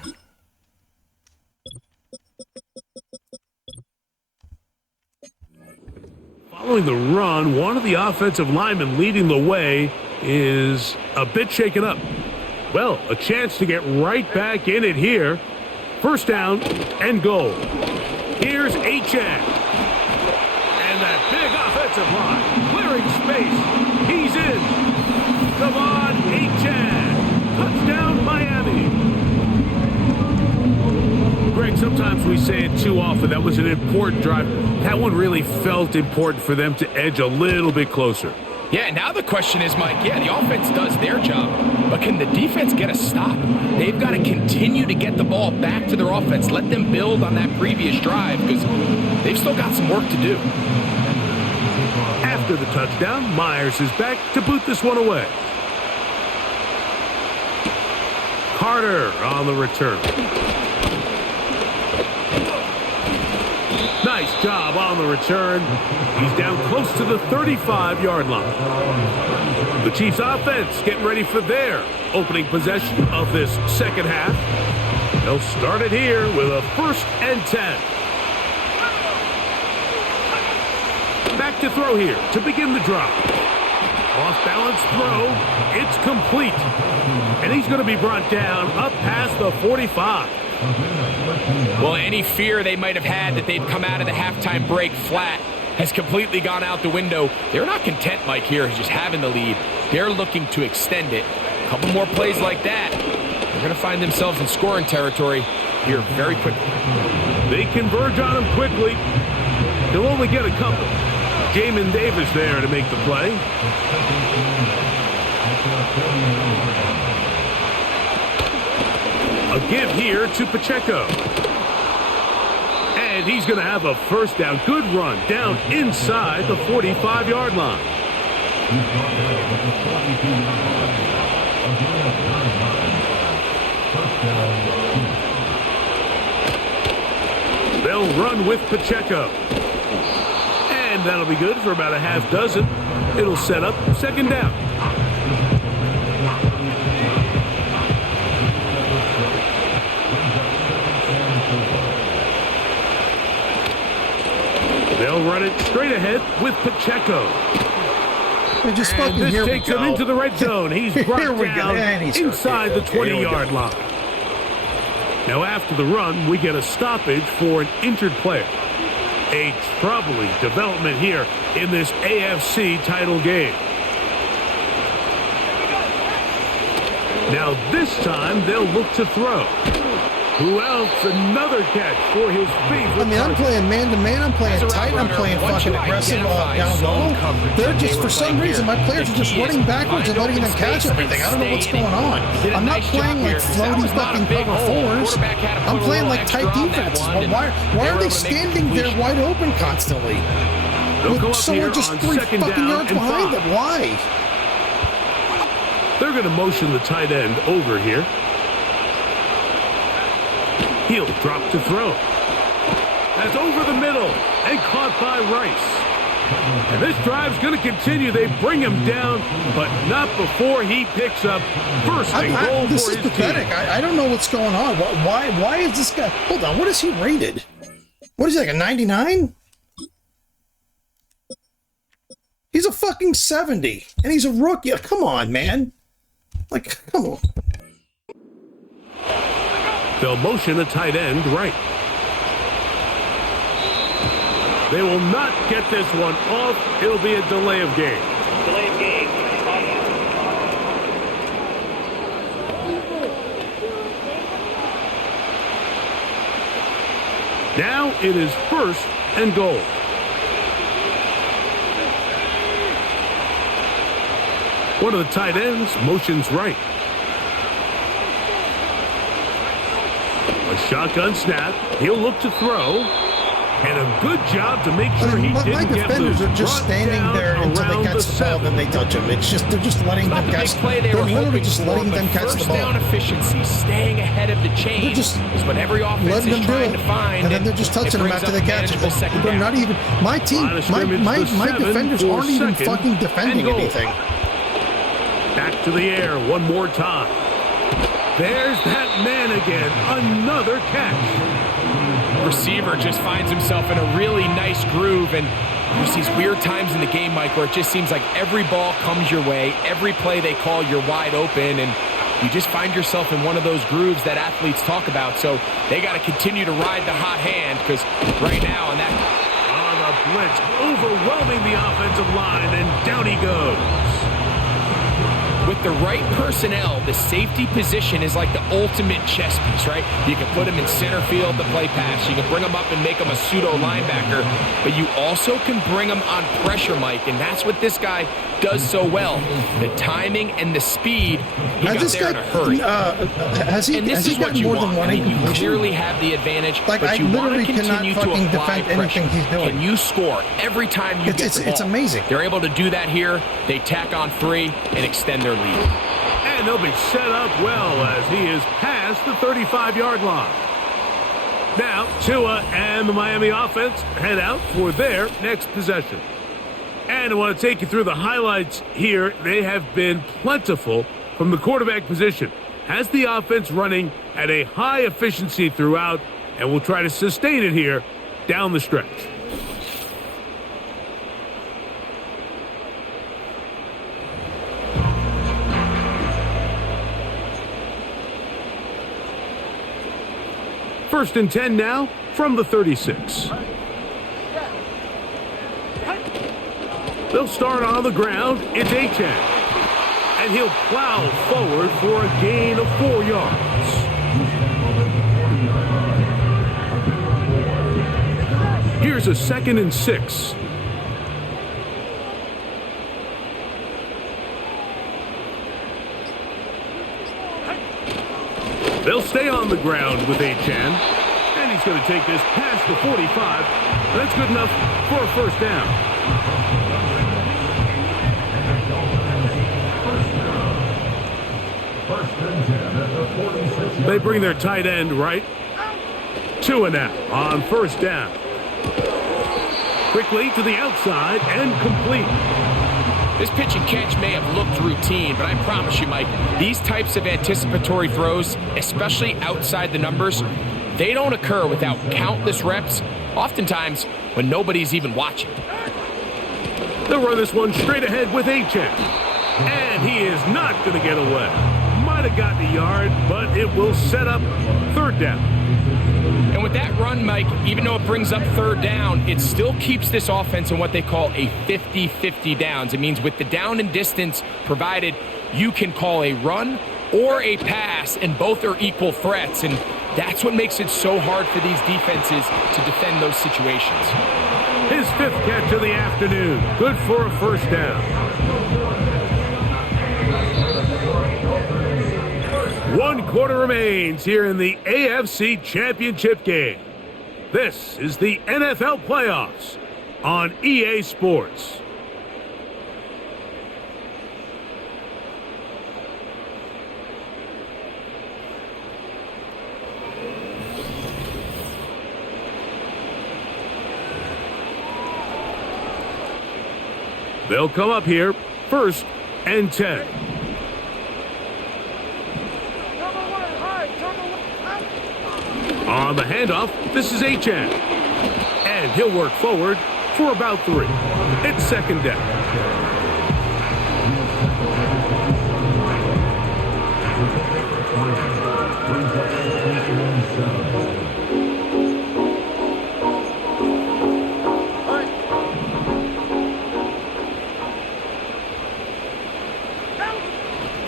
Following the run, one of the offensive linemen leading the way is a bit shaken up. Well, a chance to get right back in it here. First down and goal. Here's Achan. And that big offensive line clearing space. He's in. Come on, Achan. Touchdown, Miami. Greg, sometimes we say it too often. That was an important drive. That one really felt important for them to edge a little bit closer. Yeah, now the question is, Mike, the offense does their job, but can the defense get a stop? They've got to continue to get the ball back to their offense. Let them build on that previous drive because they've still got some work to do. After the touchdown, Myers is back to boot this one away. Carter on the return. Nice job on the return. He's down close to the 35-yard line. The Chiefs offense getting ready for their opening possession of this second half. They'll start it here with a 1st and 10. Back to throw here to begin the drive. Off-balance throw. It's complete. And he's going to be brought down up past the 45. Well, any fear they might have had that they'd come out of the halftime break flat has completely gone out the window. They're not content, Mike, here, just having the lead. They're looking to extend it. A couple more plays like that, they're going to find themselves in scoring territory here very quickly. They converge on him quickly. He'll only get a couple. Jamin Davis there to make the play. A give here to Pacheco. And he's going to have a first down. Good run down inside the 45-yard line. They'll run with Pacheco. And that'll be good for about a half dozen. It'll set up second down. They'll run it straight ahead with Pacheco. Just and fucking, this takes him into the red zone. He's brought down inside the 20-yard line. Now after the run, we get a stoppage for an injured player. A troubling development here in this AFC title game. Now this time they'll look to throw. Who else? Another catch for his favorite. I mean, I'm playing man-to-man. I'm playing tight. I'm playing fucking aggressive down low. They're just, for some reason, my players are just running backwards and letting them catch everything. I don't know what's going on. I'm not playing like floaty fucking cover fours. I'm playing like tight defenses. Why are they standing there wide open constantly? With someone just 3 fucking yards behind them. Why? They're going to motion the tight end over here. He'll drop to throw. That's over the middle and caught by Rice. And this drive's going to continue. They bring him down, but not before he picks up first and goal for his team. This is pathetic. I don't know what's going on. Why is this guy? Hold on. What is he rated? What is he, like a 99? He's a fucking 70, and he's a rookie. Come on, man. Like, come on. They'll motion a tight end right. They will not get this one off. It'll be a delay of game. Delay of game. Now it is 1st and goal. One of the tight ends motions right. A shotgun snap. He'll look to throw. And a good job to make sure he didn't get loose. My defenders are just standing there until they catch the ball, then they touch him. It's just they're just letting them catch. They're literally just letting them catch the ball. First down efficiency, staying ahead of the chain, is what every offense is trying to find. And then they're just touching them after they catch it. They're not even. My team, my defenders aren't even fucking defending anything. Back to the air one more time. There's that man again. Another catch. Receiver just finds himself in a really nice groove, and there's these weird times in the game, Mike, where it just seems like every ball comes your way, every play they call, you're wide open, and you just find yourself in one of those grooves that athletes talk about. So they got to continue to ride the hot hand, because right now on a blitz, overwhelming the offensive line, and down he goes. With the right personnel, the safety position is like the ultimate chess piece, right? You can put him in center field to play pass. You can bring him up and make him a pseudo linebacker, but you also can bring him on pressure, Mike, and that's what this guy does so well. The timing and the speed. He got there in a hurry. Has he got more than one You clearly have the advantage, like, but you want to continue to apply defend pressure. Anything he's doing. Can you score every time you get the ball? It's amazing. They're able to do that here. They tack on 3 and extend their lead. And they'll be set up well as he is past the 35-yard line. Now, Tua and the Miami offense head out for their next possession. And I want to take you through the highlights here. They have been plentiful from the quarterback position. Has the offense running at a high efficiency throughout, and will try to sustain it here down the stretch. First and 10 now from the 36. They'll start on the ground. It's Achane. And he'll plow forward for a gain of 4 yards. Here's a 2nd and 6. They'll stay on the ground with Achane. And he's going to take this past the 45. That's good enough for a first down. They bring their tight end right. Tua now on first down. Quickly to the outside and complete. This pitch and catch may have looked routine, but I promise you, Mike, these types of anticipatory throws, especially outside the numbers, they don't occur without countless reps, oftentimes when nobody's even watching. They'll run this one straight ahead with Achane. And he is not going to get away. Might have gotten a yard, but it will set up third down. And with that run, Mike, even though it brings up third down, it still keeps this offense in what they call a 50-50 downs. It means with the down and distance provided, you can call a run or a pass, and both are equal threats. And that's what makes it so hard for these defenses to defend those situations. His 5th catch of the afternoon. Good for a first down. 1 quarter remains here in the AFC Championship game. This is the NFL Playoffs on EA Sports. They'll come up here, 1st and 10. On the handoff, this is Achane. And he'll work forward for about 3. It's 2nd down.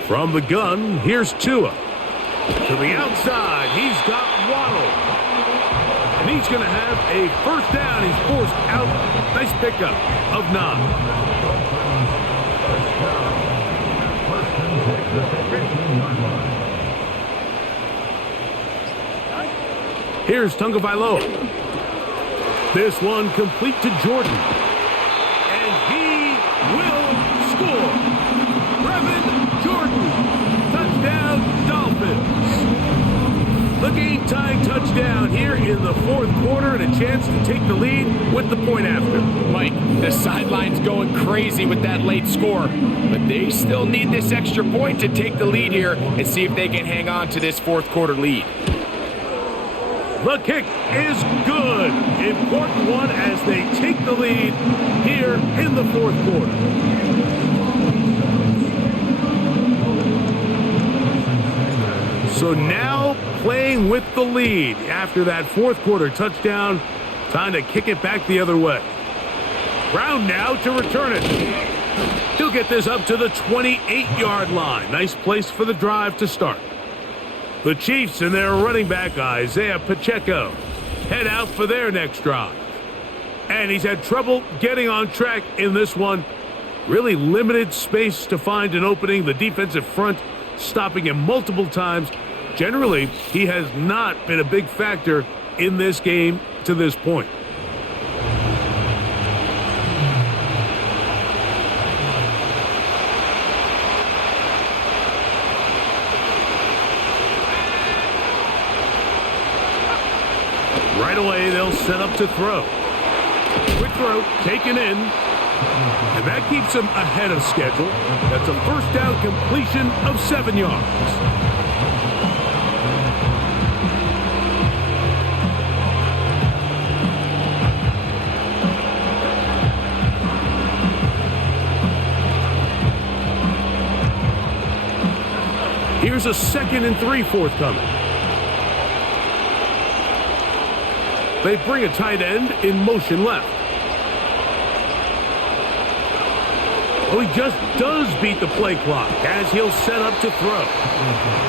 From the gun, here's Tua. To the outside, he's got Waddle. And And he's going to have a first down. He's forced out. Nice pickup of 9. Here's Tagovailoa. This one complete to Jordan. And he will score. Brevin Jordan. Touchdown, Dolphins. The game-tying touchdown here in the fourth quarter and a chance to take the lead with the point after. Mike, the sideline's going crazy with that late score, but they still need this extra point to take the lead here and see if they can hang on to this fourth quarter lead. The kick is good. Important one as they take the lead here in the fourth quarter. So now playing with the lead after that fourth quarter touchdown. Time to kick it back the other way. Brown now to return it. He'll get this up to the 28-yard line. Nice place for the drive to start. The Chiefs and their running back, Isaiah Pacheco, head out for their next drive. And he's had trouble getting on track in this one. Really limited space to find an opening. The defensive front stopping him multiple times. Generally, he has not been a big factor in this game to this point. Right away, they'll set up to throw. Quick throw, taken in. And that keeps him ahead of schedule. That's a first down completion of 7 yards. Here's a 2nd and 3 forthcoming. They bring a tight end in motion left. Oh, he just does beat the play clock as he'll set up to throw.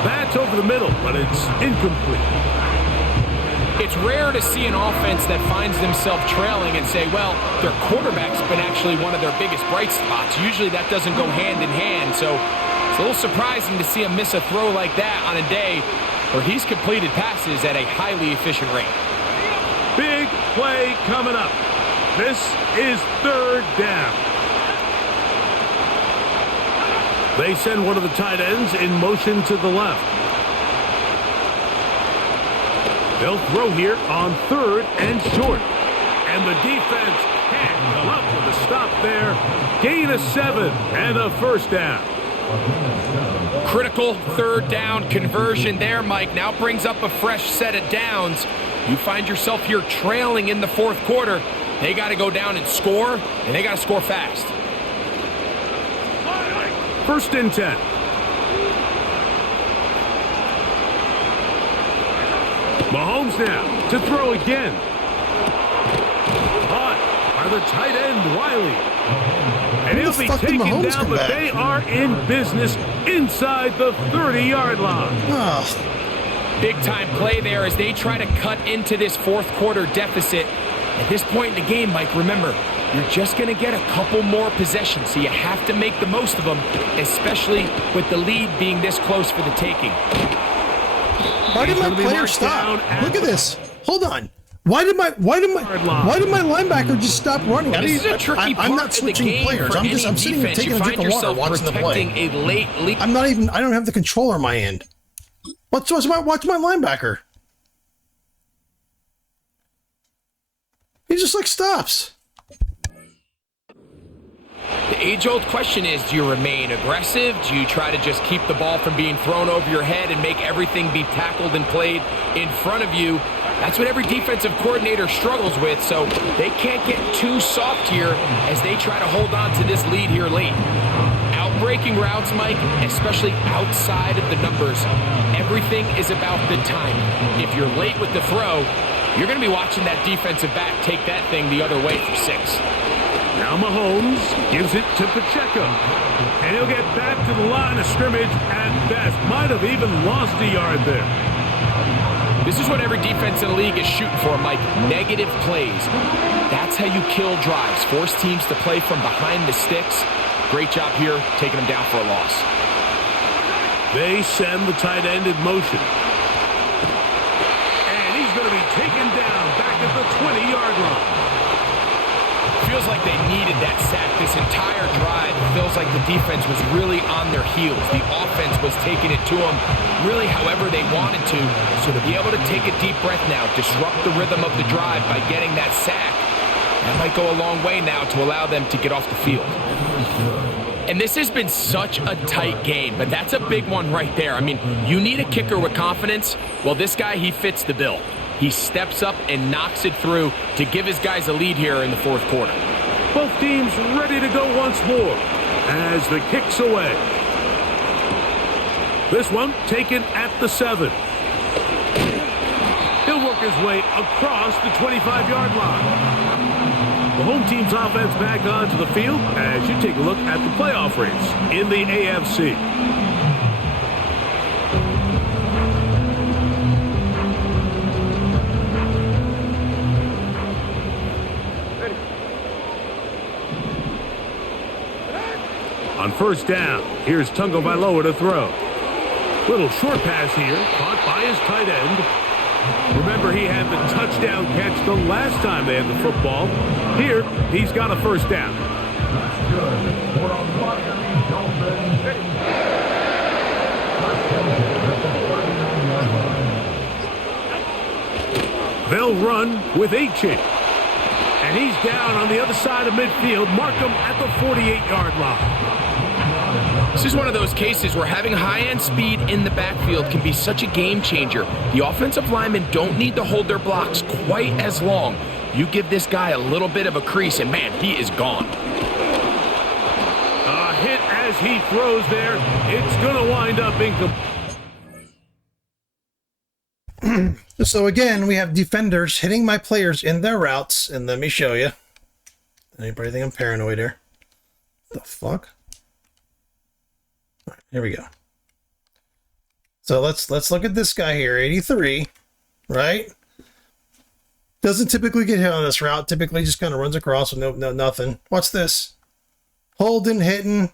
That's over the middle, but it's incomplete. It's rare to see an offense that finds themselves trailing and say, well, their quarterback's been actually one of their biggest bright spots. Usually that doesn't go hand in hand, so it's a little surprising to see him miss a throw like that on a day where he's completed passes at a highly efficient rate. Big play coming up. This is 3rd down. They send one of the tight ends in motion to the left. They'll throw here on 3rd and short. And the defense can't come up with a stop there. Gain of 7 and a first down. Critical 3rd down conversion there, Mike. Now brings up a fresh set of downs. You find yourself here trailing in the fourth quarter. They got to go down and score, and they got to score fast. 1st and 10. Mahomes now to throw again. Caught by the tight end, Wiley. And he'll be taken down, but they are in business inside the 30-yard line. Big-time play there as they try to cut into this fourth quarter deficit. At this point in the game, Mike, remember, you're just going to get a couple more possessions, so you have to make the most of them, especially with the lead being this close for the taking. Why did my player stop? Look at this. Hold on. Why did my linebacker just stop running? This is a tricky part I'm not switching of the game players. for I'm sitting here taking a drink of water, watching the play. A late lead. I don't have the controller in my hand. Watch my linebacker. He just stops. The age-old question is, do you remain aggressive? Do you try to just keep the ball from being thrown over your head and make everything be tackled and played in front of you? That's what every defensive coordinator struggles with, so they can't get too soft here as they try to hold on to this lead here late. Outbreaking routes, Mike, especially outside of the numbers, everything is about the time. If you're late with the throw, you're going to be watching that defensive back take that thing the other way for 6. Now Mahomes gives it to Pacheco. And he'll get back to the line of scrimmage at best. Might have even lost a yard there. This is what every defense in the league is shooting for, Mike. Negative plays. That's how you kill drives. Force teams to play from behind the sticks. Great job here, taking them down for a loss. They send the tight end in motion. And he's going to be taken down back at the 20-yard line. Feels like they needed that sack this entire drive. It feels like the defense was really on their heels. The offense was taking it to them really however they wanted to. So to be able to take a deep breath now, disrupt the rhythm of the drive by getting that sack, that might go a long way now to allow them to get off the field. And this has been such a tight game, but that's a big one right there. I mean, you need a kicker with confidence. Well, this guy, he fits the bill. He steps up and knocks it through to give his guys a lead here in the fourth quarter. Both teams ready to go once more as the kick's away. This one taken at the 7. He'll work his way across the 25-yard line. The home team's offense back onto the field as you take a look at the playoff race in the AFC. On first down, here's Tagovailoa to throw. Little short pass here, caught by his tight end. Remember, he had the touchdown catch the last time they had the football. Here, he's got a first down. They'll run with H-Chain. And he's down on the other side of midfield. Mark him at the 48-yard line. This is one of those cases where having high-end speed in the backfield can be such a game changer. The offensive linemen don't need to hold their blocks quite as long. You give this guy a little bit of a crease, and man, he is gone. A hit as he throws there. It's going to wind up incomplete. So again, we have defenders hitting my players in their routes, and let me show you. Anybody think I'm paranoid here? The fuck? All right, here we go. So let's look at this guy here, 83, right? Doesn't typically get hit on this route. Typically just kind of runs across with no nothing. Watch this. Holding, hitting,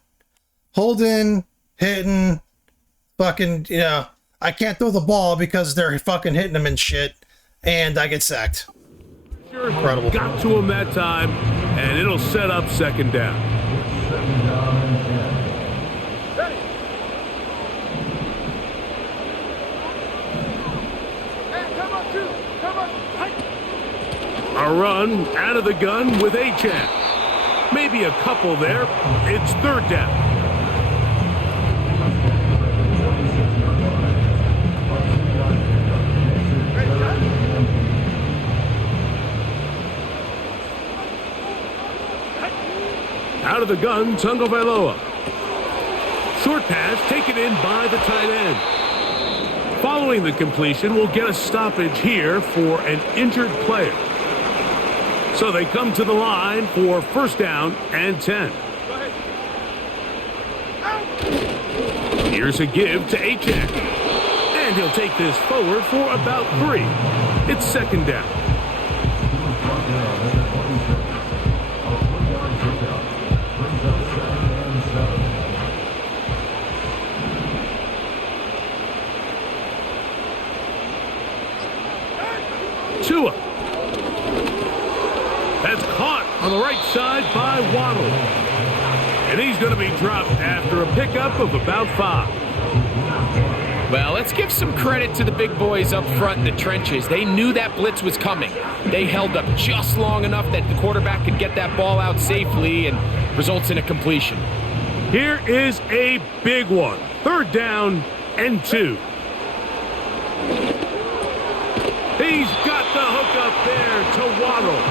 fucking, you know. I can't throw the ball because they're fucking hitting him and shit, and I get sacked. Incredible. Got to him that time, and it'll set up second down. A run out of the gun with H-Chain. Maybe a couple there. It's third down. Out of the gun, Tagovailoa. Short pass taken in by the tight end. Following the completion, we'll get a stoppage here for an injured player. So they come to the line for first down and 10. Here's a give to H-Chain. And he'll take this forward for about 3. It's second down. Tua. That's caught on the right side by Waddle. And he's going to be dropped after a pickup of about 5. Well, let's give some credit to the big boys up front in the trenches. They knew that blitz was coming. They held up just long enough that the quarterback could get that ball out safely and results in a completion. Here is a big one. Third down and 2. He's got the hook up there to Waddle.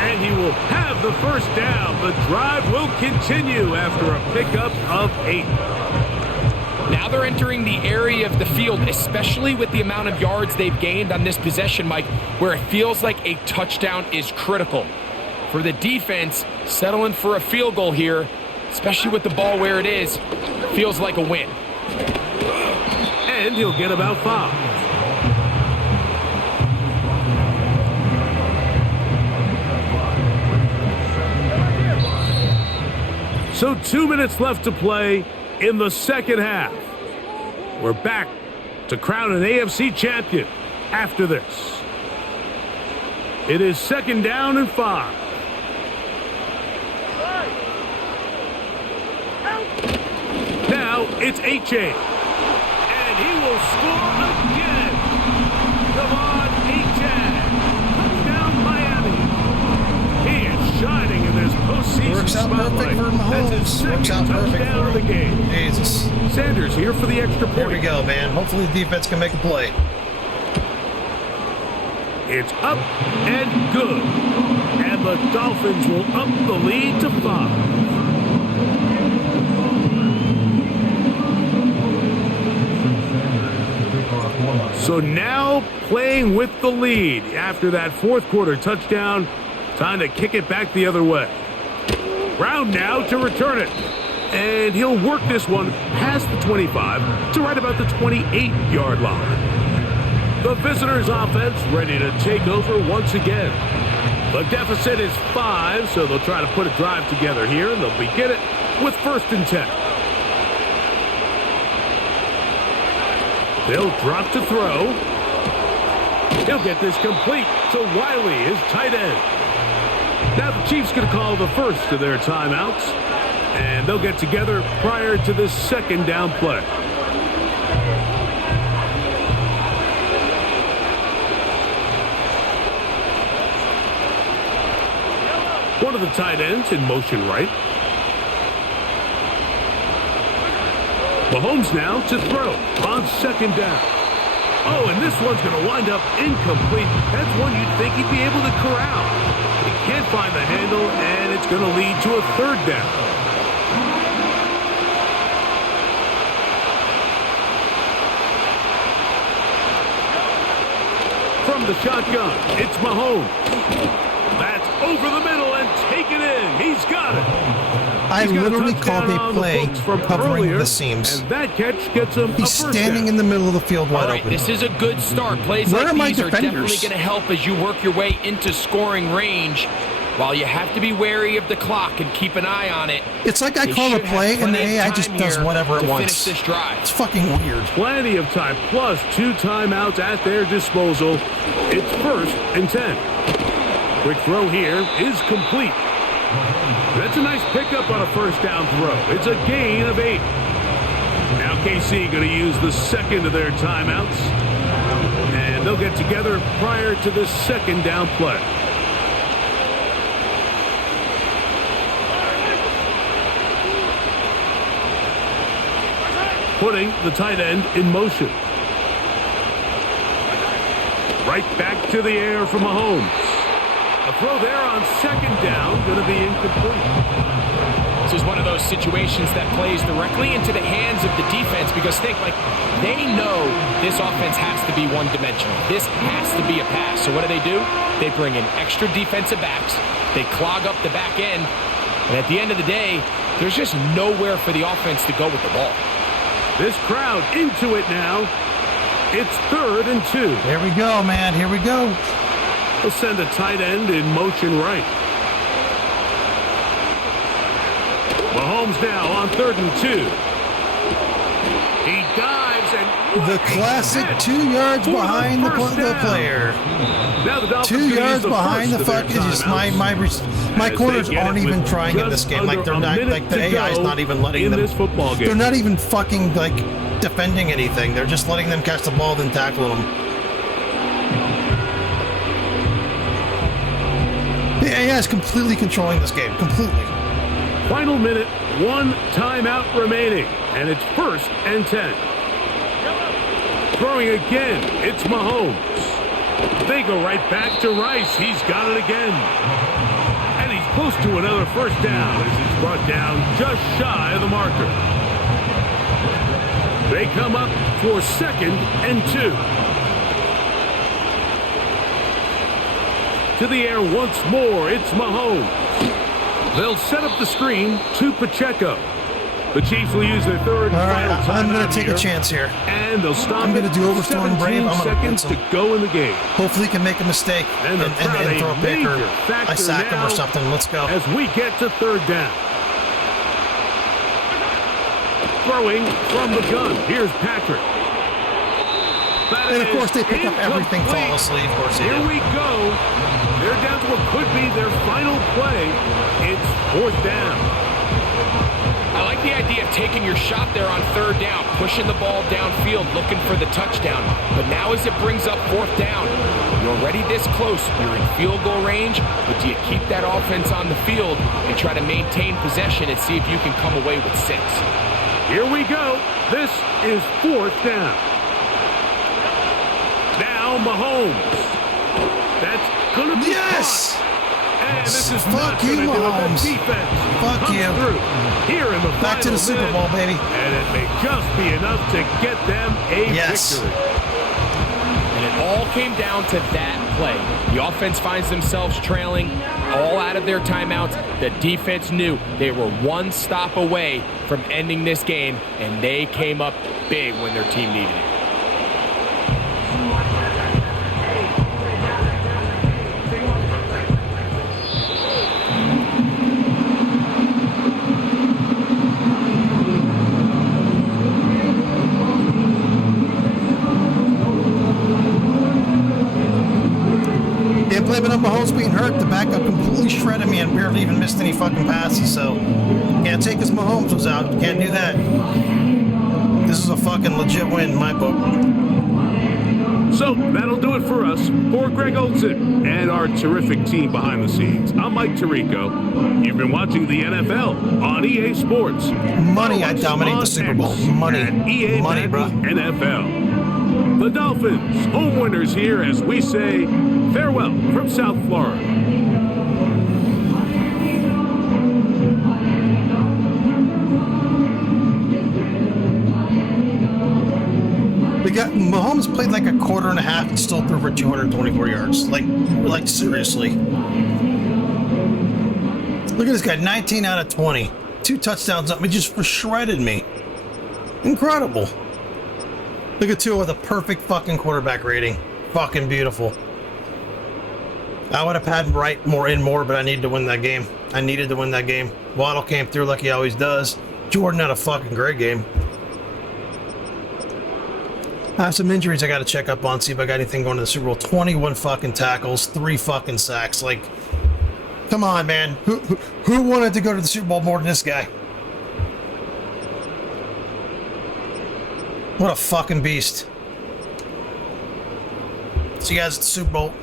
And he will have the first down. The drive will continue after a pickup of 8. Now they're entering the area of the field, especially with the amount of yards they've gained on this possession, Mike, where it feels like a touchdown is critical. For the defense, settling for a field goal here, especially with the ball where it is, feels like a win. And he'll get about 5. So 2 minutes left to play in the second half. We're back to crown an AFC champion after this. It is 2nd down and 5. Now it's H.A. And he will score again. Come on, H.A. Touchdown, Miami. He is shining in this postseason Works out perfect for Mahomes. That's his Works out second perfect touchdown for of the him. game. Jesus. Sanders here for the extra point. There we go, man. Hopefully the defense can make a play. It's up and good. And the Dolphins will up the lead to 5. So now playing with the lead after that fourth quarter touchdown. Time to kick it back the other way. Brown now to return it. And he'll work this one past the 25 to right about the 28-yard line. The visitors' offense ready to take over once again. The deficit is 5, so they'll try to put a drive together here, and they'll begin it with 1st and 10. They'll drop to throw. He'll get this complete to Wiley, his tight end. Now the Chiefs going to call the first of their timeouts, and they'll get together prior to this 2nd down play. One of the tight ends in motion right. Mahomes now to throw on 2nd down. Oh, and this one's going to wind up incomplete. That's one you'd think he'd be able to corral. He can't find the handle, and it's going to lead to a 3rd down. From the shotgun, it's Mahomes. That's over the middle and taken in. He's got it. I literally called a play covering the seams. And that catch gets him He's standing in the middle of the field wide open. This is a good start. Plays Where like are my these are defenders? definitely going to help as you work your way into scoring range. While you have to be wary of the clock and keep an eye on it. It's like I call a play and the AI just does whatever it wants. This drive. It's fucking weird. Plenty of time, plus 2 timeouts at their disposal. It's 1st and 10. Quick throw here is complete. That's a nice pickup on a 1st down throw. It's a gain of 8. Now KC going to use the 2nd of their timeouts. And they'll get together prior to the 2nd down play. Putting the tight end in motion. Right back to the air from Mahomes. A throw there on 2nd down, going to be incomplete. This is one of those situations that plays directly into the hands of the defense because they know this offense has to be one-dimensional. This has to be a pass. So what do? They bring in extra defensive backs. They clog up the back end. And at the end of the day, there's just nowhere for the offense to go with the ball. This crowd into it now. It's 3rd and 2. There we go, man. Here we go. We'll send a tight end in motion right. Mahomes now on 3rd and 2. He dives and... The classic 2 yards behind the player. Now the Dolphins 2 yards behind the fuck. It's just my corners aren't even trying in this game. Like they're not, like the AI is not even letting them. They're not even fucking like defending anything. They're just letting them catch the ball then tackling them. The AI is completely controlling this game. Completely. Final minute, 1 timeout remaining, and it's 1st and 10. Throwing again, it's Mahomes. They go right back to Rice. He's got it again. And he's close to another 1st down as he's brought down just shy of the marker. They come up for 2nd and 2. To the air once more, it's Mahomes. They'll set up the screen to Pacheco. The Chiefs will use their 3rd and final timeout. I'm going to take a chance here. And they'll stop. I'm going to do overthrowing Brave. I'm seconds to go in the game. Hopefully he can make a mistake and throw a pick or I sack him or something. Let's go. As we get to 3rd down. Throwing from the gun. Here's Patrick. And of course they pick up everything flawlessly. Of course they do. Here we go. They're down to what could be their final play. It's 4th down. I like the idea of taking your shot there on 3rd down, pushing the ball downfield, looking for the touchdown. But now as it brings up 4th down, you're already this close. You're in field goal range, but do you keep that offense on the field and try to maintain possession and see if you can come away with 6? Here we go. This is 4th down. Now Mahomes. That's going to be yes! caught. And this is Fuck you, Mahomes. Defense Fuck you. Through. Here in the Back to the Super Bowl, baby. And it may just be enough to get them a victory. And it all came down to that play. The offense finds themselves trailing, all out of their timeouts. The defense knew they were one stop away from ending this game, and they came up big when their team needed it. Blaming on Mahomes being hurt, the backup completely shredded me and barely even missed any fucking passes, so can't take us Mahomes was out. Can't do that. This is a fucking legit win in my book. So that'll do it for us. For Greg Olson and our terrific team behind the scenes, I'm Mike Tirico. You've been watching the NFL on EA Sports. Money, I dominate the Super Bowl. Money. EA Money, bro. NFL. The Dolphins, home winners here as we say farewell from South Florida. Mahomes played like a quarter and a half and still threw for 224 yards. Like seriously. Look at this guy, 19 out of 20. 2 touchdowns up. He just shredded me. Incredible. Look at Tua with a perfect fucking quarterback rating. Fucking beautiful. I would have had Wright more, but I needed to win that game. I needed to win that game. Waddle came through like he always does. Jordan had a fucking great game. I have some injuries I got to check up on, see if I got anything going to the Super Bowl. 21 fucking tackles, 3 fucking sacks. Like, come on, man. Who wanted to go to the Super Bowl more than this guy? What a fucking beast. See you guys at the Super Bowl.